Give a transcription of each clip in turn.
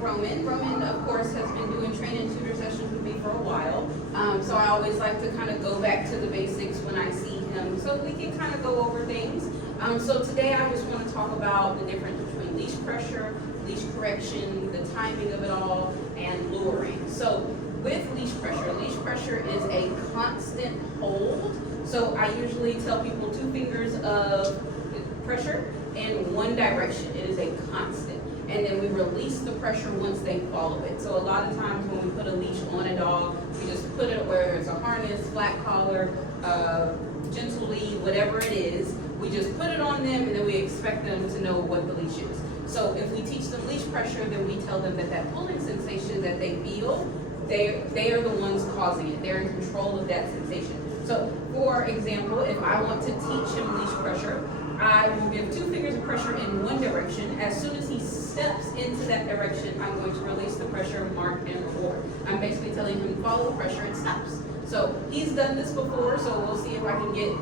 Roman. Roman, of course, has been doing training tutor sessions with me for a while. So I always like to kind of go back to the basics when I see him so we can kind of go over things. So today I just want to talk about the difference between leash pressure, leash correction, the timing of it all, and luring. So with leash pressure is a constant hold. So I usually tell people 2 fingers of pressure in one direction. It is a constant. And then we release the pressure once they follow it. So a lot of times when we put a leash on a dog, we just put it where it's a harness, flat collar, gentle lead, whatever it is. We just put it on them and then we expect them to know what the leash is. So if we teach them leash pressure, then we tell them that that pulling sensation that they feel, they are the ones causing it. They're in control of that sensation. So for example, if I want to teach him leash pressure, I will give 2 fingers of pressure in one direction. As soon as he steps into that direction, I'm going to release the pressure, mark, and reward. I'm basically telling him follow pressure and stops. So he's done this before, so we'll see if I can get,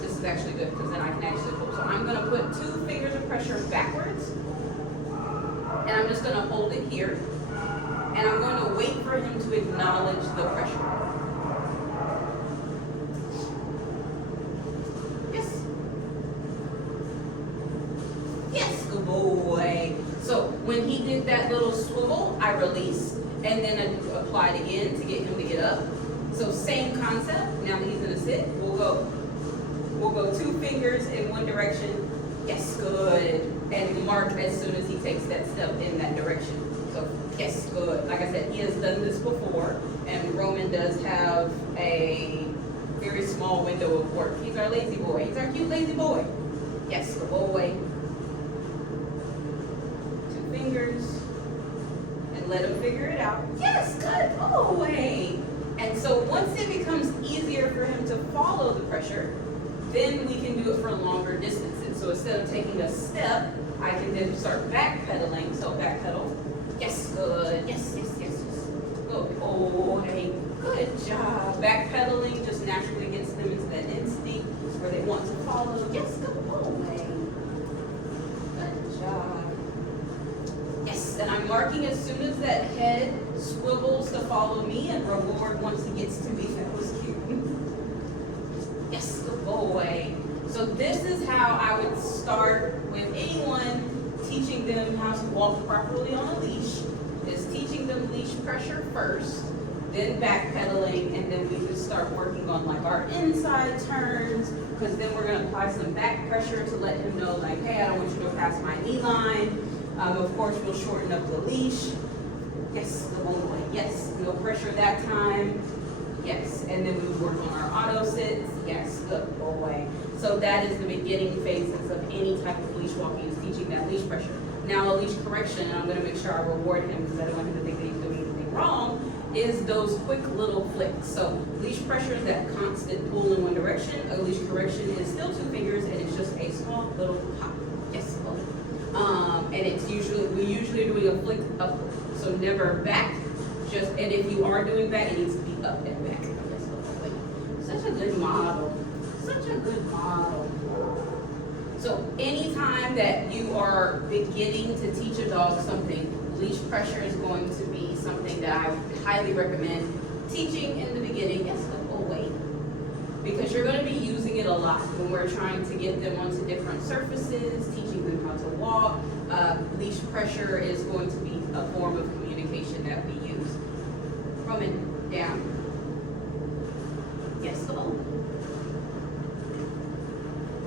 this is actually good because then I can actually pull. So I'm going to put 2 fingers of pressure backwards, and I'm just going to hold it here, and I'm going to wait for him to acknowledge the pressure. Boy. So when he did that little swivel, I released and then I applied again to get him to get up. So same concept. Now that he's gonna sit, we'll go 2 fingers in one direction. Yes, good. And mark as soon as he takes that step in that direction. So yes, good. Like I said, he has done this before, and Roman does have a very small window of work. He's our lazy boy. He's our cute lazy boy. Yes, good boy. Fingers and let him figure it out. Yes, good boy. And so once it becomes easier for him to follow the pressure, then we can do it for longer distances. So instead of taking a step, I can then start backpedaling. So backpedal. Yes, good. Yes, yes, yes, yes. Good boy. Good job. Backpedaling just naturally gets them into that instinct where they want to follow. Yes, good boy. Good job. Yes, and I'm marking as soon as that head swivels to follow me and reward once he gets to me. That was cute. Yes, good boy. So this is how I would start with anyone teaching them how to walk properly on a leash, is teaching them leash pressure first, then backpedaling, and then we can start working on like our inside turns, because then we're gonna apply some back pressure to let him know like, hey, I don't want you to pass my knee line. Of course, we'll shorten up the leash. Yes, the whole way. Yes, no pressure that time. Yes, and then we work on our auto sits. Yes, good boy. So that is the beginning phases of any type of leash walking, is teaching that leash pressure. Now a leash correction, and I'm going to make sure I reward him because I don't want him to think that he's doing anything wrong, is those quick little flicks. So leash pressure is that constant pull in one direction. A leash correction is still 2 fingers, and it's just a small little pop. Yes, boy. And it's we usually are doing a flick upward, so never back. And if you are doing back, it needs to be up and back. Such a good model. Such a good model. So anytime that you are beginning to teach a dog something, leash pressure is going to be something that I highly recommend teaching in the beginning. Yes, oh wait. Because you're going to be using it a lot when we're trying to get them onto different surfaces, teaching them how to walk. Leash pressure is going to be a form of communication that we use. Roman, down. Yes, go.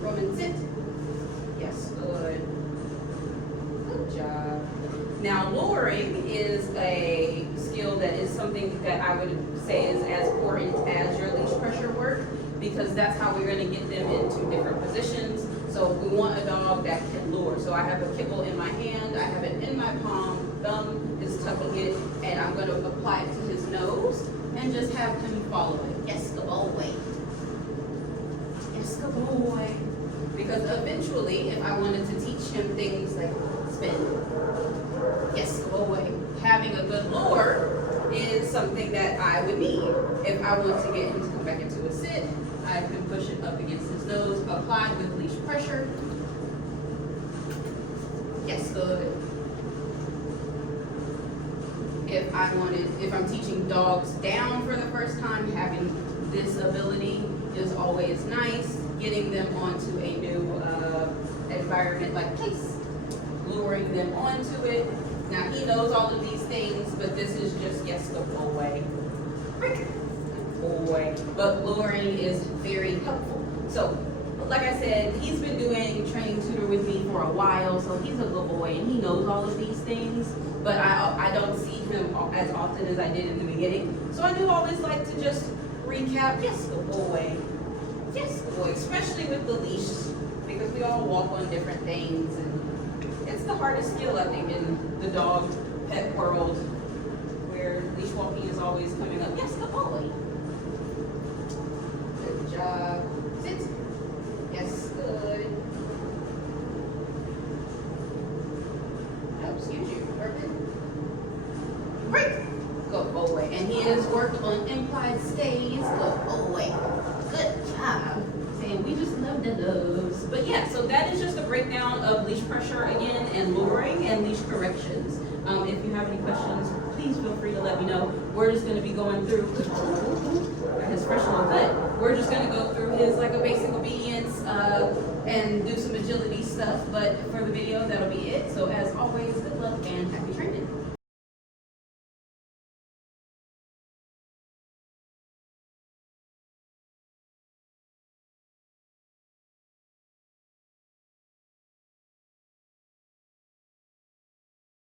Roman, sit. Yes, good. Good job. Now, luring is a skill that is something that I would say is as important as your leash pressure work, because that's how we're going to get them into different positions. So we want a dog that can lure. So I have a kibble in my hand, I have it in my palm, thumb is tucking it, and I'm going to apply it to his nose and just have him follow it. Yes, go away. Yes, go away. Because eventually, if I wanted to teach him things like spin, yes, go away. Having a good lure is something that I would need. If I want to get him to come back into a sit, I can push it up against his nose, apply with leash pressure. Yes, good. I wanted, if I'm teaching dogs down for the first time, having this ability is always nice. Getting them onto a new environment like place, luring them onto it. Now he knows all of these things, but this is just, yes, go away. Good boy. But luring is very helpful. So, like I said, he's been doing Training Tutor with me for a while, so he's a good boy and he knows all of these things. But I don't see him as often as I did in the beginning. So I do always like to just recap, yes, good boy. Yes, good boy, especially with the leash, because we all walk on different things, and it's the hardest skill, I think, in the dog pet world, where leash walking is always coming up. Yes, good boy. Good job. Sit. Yes, good. Oh, excuse you. Perfect. Great. Good boy. And he has worked on implied stays. Good boy. Good job. Saying we just love the loves. But yeah, so that is just a breakdown of leash pressure again, and luring, and leash corrections. If you have any questions, please feel free to let me know. We're just going to be going through his fresh little gut. We're just going to go through his like a basic obedience and do some agility stuff. But for the video, that'll be it. So as always, good luck and happy training.